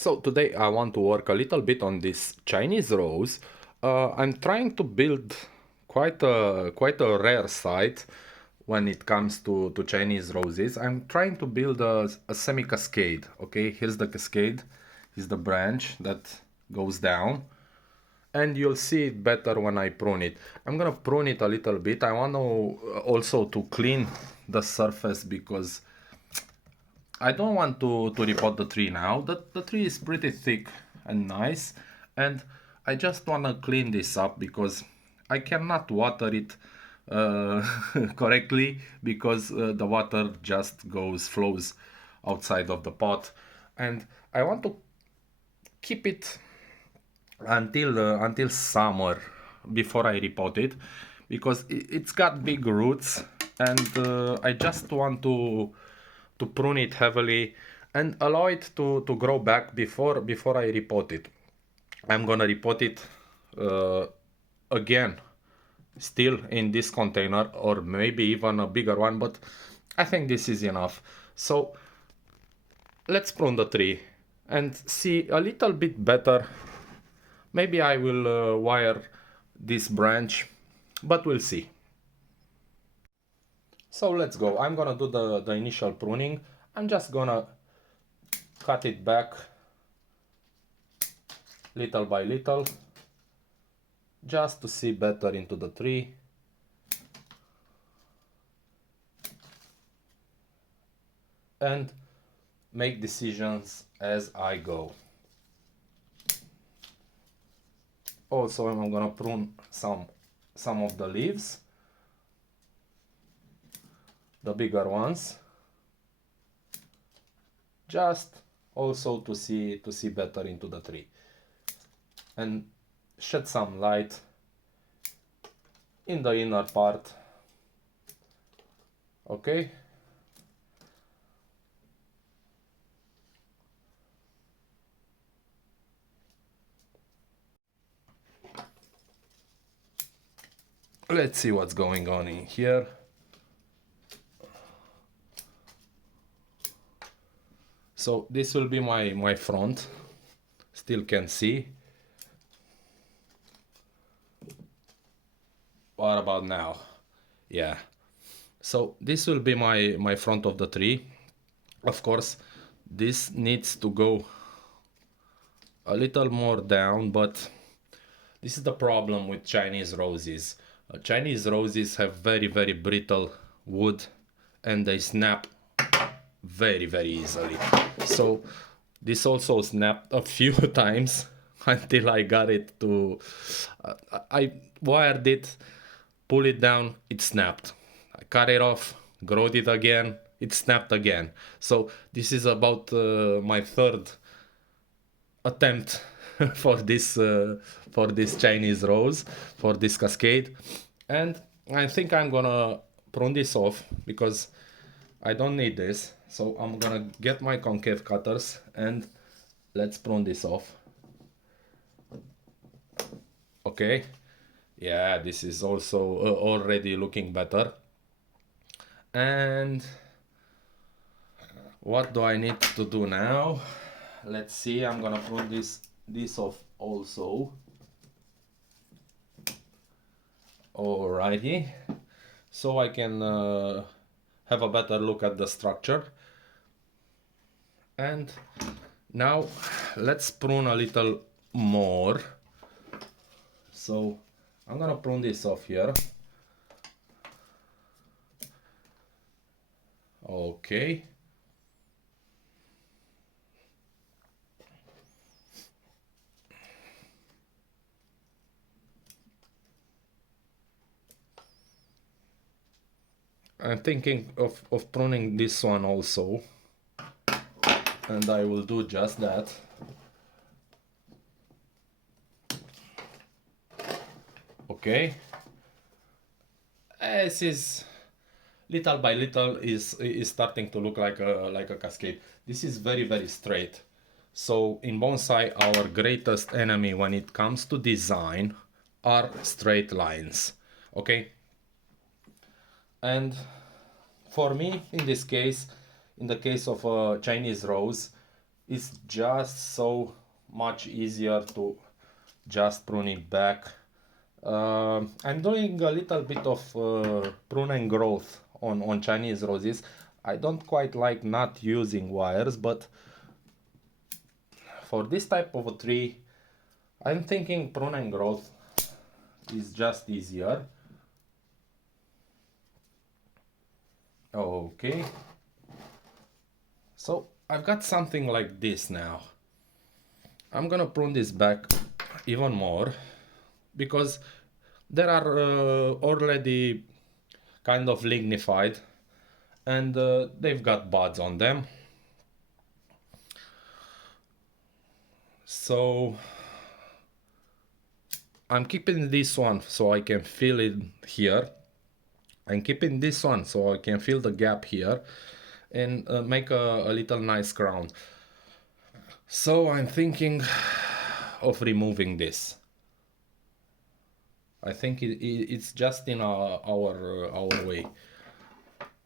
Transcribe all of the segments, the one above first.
So today I want to work a little bit on this Chinese rose. I'm trying to build quite a rare site when it comes to Chinese roses. I'm trying to build a semi-cascade. Okay, here's the cascade. Here's the branch that goes down. And you'll see it better when I prune it. I'm gonna prune it a little bit. I want to also to clean the surface because I don't want to repot the tree now. The tree is pretty thick and nice, and I just want to clean this up because I cannot water it uh, correctly because the water just flows outside of the pot, and I want to keep it until summer before I repot it because it's got big roots, and I just want to prune it heavily and allow it to grow back before I repot it. I'm gonna repot it uh, again, still in this container, or maybe even a bigger one, but I think this is enough. So let's prune the tree and see a little bit better. Maybe I will wire this branch, but we'll see. So let's go. I'm gonna do the initial pruning. I'm just gonna cut it back little by little, just to see better into the tree. And make decisions as I go. Also, I'm gonna prune some of the leaves, the bigger ones, just also to see better into the tree and shed some light in the inner part. Okay. Let's see what's going on in here. So this will be my front. Still can see. What about now? Yeah. So this will be my front of the tree. Of course, this needs to go a little more down, but this is the problem with Chinese roses. Chinese roses have very brittle wood, and they snap very easily. So this also snapped a few times until I got it to I wired it, pull it down, it snapped. I cut it off, growed it again, it snapped again. So this is about my third attempt for this Chinese rose, for this cascade, and I think I'm gonna prune this off because I don't need this. So I'm gonna get my concave cutters and let's prune this off. Okay, yeah, this is also already looking better. And what do I need to do now? Let's see. I'm gonna prune this off also. Alrighty, so I can have a better look at the structure. And now let's prune a little more. So I'm gonna prune this off here. Okay. I'm thinking of pruning this one also, and I will do just that. Okay. This is little by little is starting to look like a cascade. This is very straight. So in bonsai, our greatest enemy when it comes to design are straight lines. Okay. And for me, in this case, in the case of a Chinese rose, it's just so much easier to just prune it back. I'm doing a little bit of prune growth on Chinese roses. I don't quite like not using wires, but for this type of a tree, I'm thinking prune growth is just easier. Okay. So I've got something like this now. I'm gonna prune this back even more because there are already kind of lignified and they've got buds on them. So I'm keeping this one so I can feel it here. I'm keeping this one so I can feel the gap here and make a little nice crown. So I'm thinking of removing this. I think it's just in our way,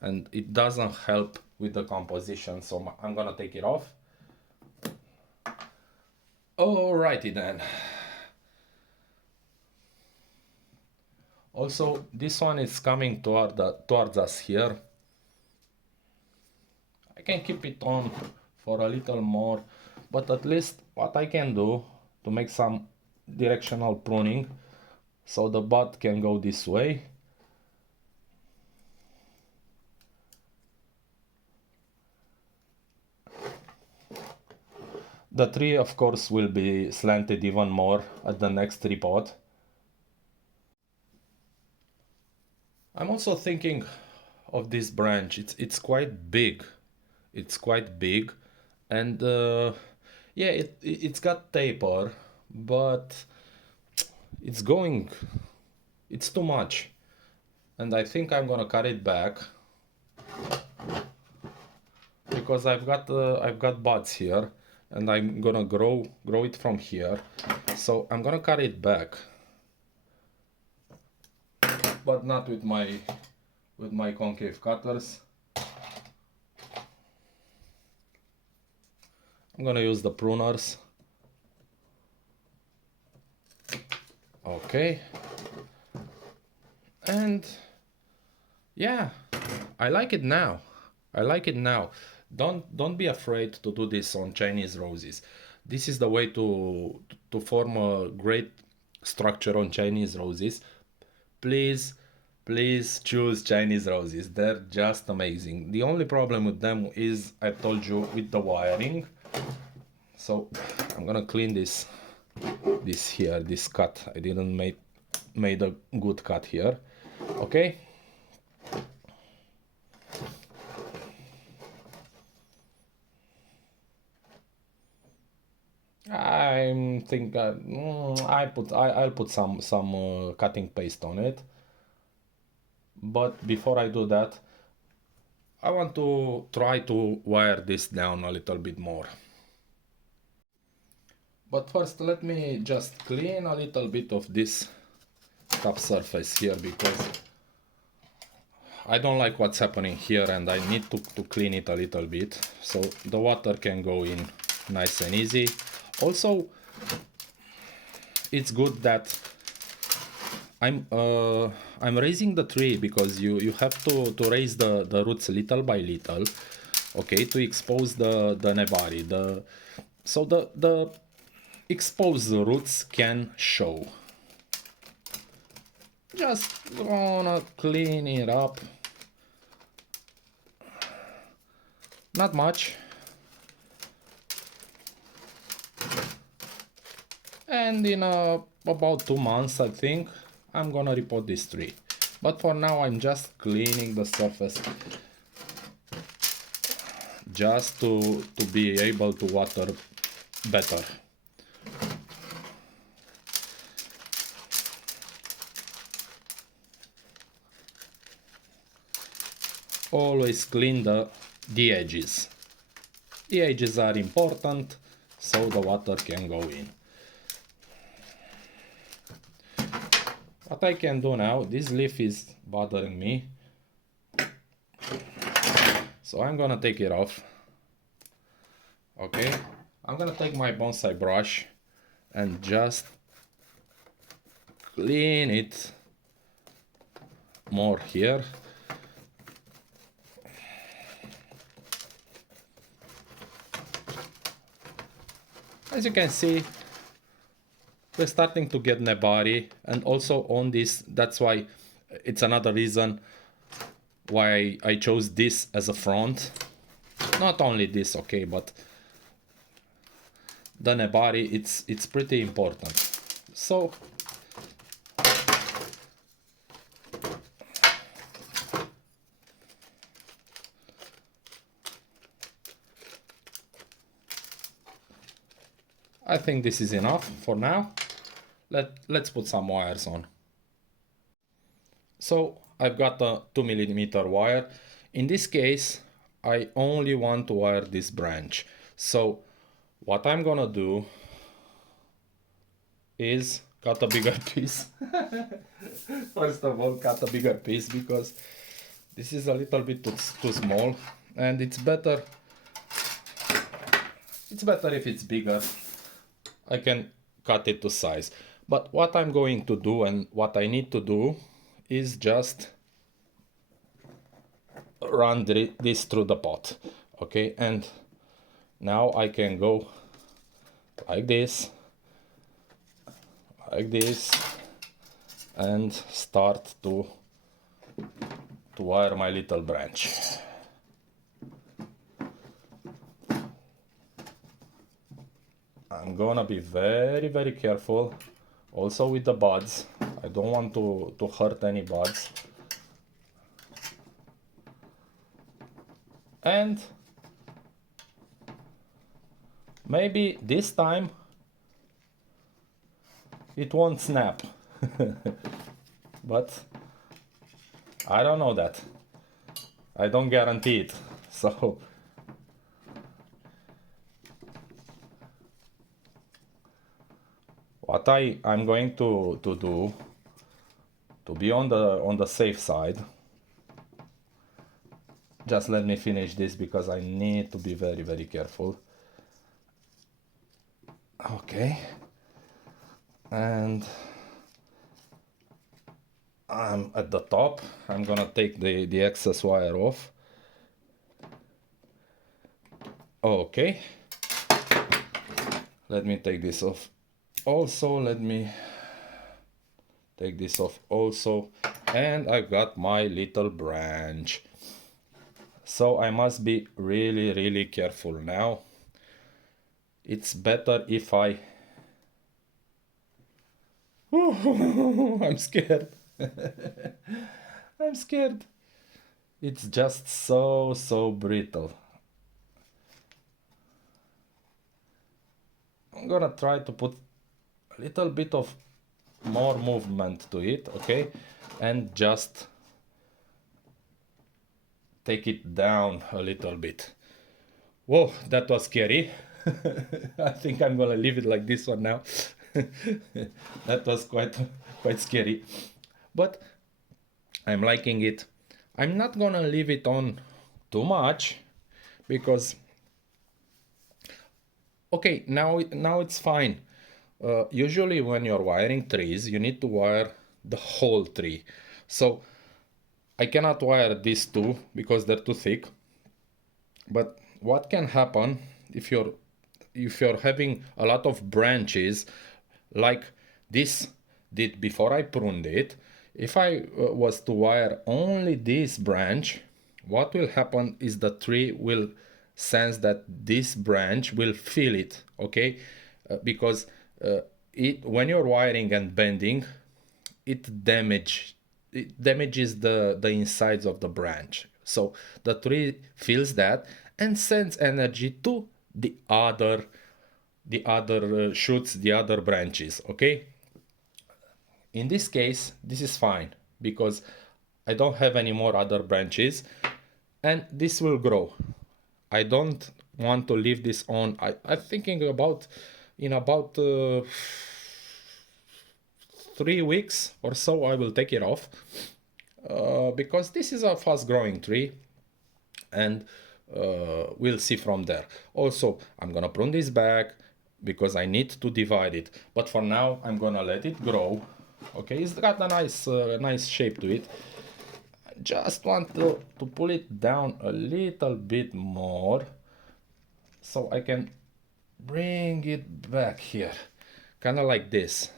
and it doesn't help with the composition, so I'm gonna take it off. Alrighty then. Also, this one is coming towards us here. I can keep it on for a little more, but at least what I can do to make some directional pruning so the bud can go this way. The tree, of course, will be slanted even more at the next tripod. I'm also thinking of this branch. It's quite big. It's quite big, and yeah, it's got taper, but it's too much, and I think I'm gonna cut it back because I've got buds here, and I'm gonna grow it from here, so I'm gonna cut it back, but not with my concave cutters. I'm gonna use the pruners. Okay, and yeah, I like it now. I like it now. Don't be afraid to do this on Chinese roses. This is the way to form a great structure on Chinese roses. Please, please choose Chinese roses. They're just amazing. The only problem with them is, I told you, with the wiring. So I'm gonna clean this here, this cut. I didn't made a good cut here. Okay. I think I'll put some cutting paste on it. But before I do that, I want to try to wire this down a little bit more. But first, let me just clean a little bit of this top surface here because I don't like what's happening here, and I need to clean it a little bit so the water can go in nice and easy. Also, it's good that I'm raising the tree because you have to raise the roots little by little, okay, to expose the nebari. So the exposed roots can show. Just gonna clean it up. Not much. And in about 2 months, I think, I'm gonna repot this tree. But for now, I'm just cleaning the surface just to be able to water better. Always clean the edges. The edges are important so the water can go in. What I can do now, this leaf is bothering me, so I'm gonna take it off. Okay. I'm gonna take my bonsai brush and just clean it more here. As you can see, we're starting to get nebari, and also on this, that's why it's another reason why I chose this as a front. Not only this, okay, but the nebari, it's pretty important. So I think this is enough for now. Let's put some wires on. So I've got a 2mm wire. In this case, I only want to wire this branch. So what I'm gonna do is cut a bigger piece. First of all, cut a bigger piece because this is a little bit too small, and it's better if it's bigger. I can cut it to size. But what I'm going to do and what I need to do is just run this through the pot. Okay, and now I can go like this, and start to wire my little branch. I'm gonna be very, very careful also with the buds. I don't want to hurt any buds. And maybe this time it won't snap. But I don't know that. I don't guarantee it. So what I'm going to do to be on the safe side, just let me finish this because I need to be very, very careful. Okay, and I'm at the top. I'm gonna take the excess wire off. Okay, let me take this off also. Let me take this off also, and I've got my little branch. So I must be really, really careful now. It's better if I... I'm scared. I'm scared. It's just so brittle. I'm gonna try to put a little bit of more movement to it, okay? And just take it down a little bit. Whoa, that was scary. I think I'm gonna leave it like this one now. That was quite scary, but I'm liking it. I'm not gonna leave it on too much because okay, now it's fine. Usually when you're wiring trees, you need to wire the whole tree. So I cannot wire these two because they're too thick. But what can happen if you're having a lot of branches like this did before I pruned it? If I was to wire only this branch, what will happen is the tree will sense that this branch will feel it, okay? Because when you're wiring and bending, it damages the insides of the branch. So the tree feels that and sends energy to the other shoots, the other branches, okay? In this case, this is fine because I don't have any more other branches and this will grow. I don't want to leave this on. I'm thinking about in about 3 weeks or so I will take it off because this is a fast growing tree and we'll see from there. Also, I'm gonna prune this back because I need to divide it. But for now, I'm gonna let it grow. Okay, it's got a nice shape to it. I just want to pull it down a little bit more so I can bring it back here. Kind of like this.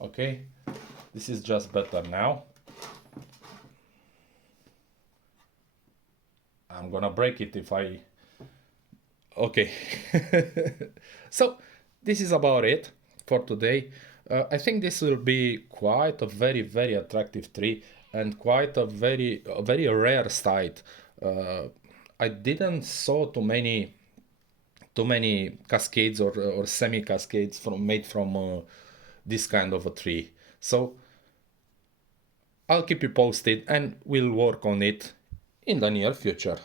Okay, this is just better now. I'm gonna break it if I... Okay. So this is about it for today. I think this will be quite a very attractive tree and quite a very rare site. I didn't saw too many cascades or semi-cascades made from this kind of a tree. So I'll keep you posted and we'll work on it in the near future.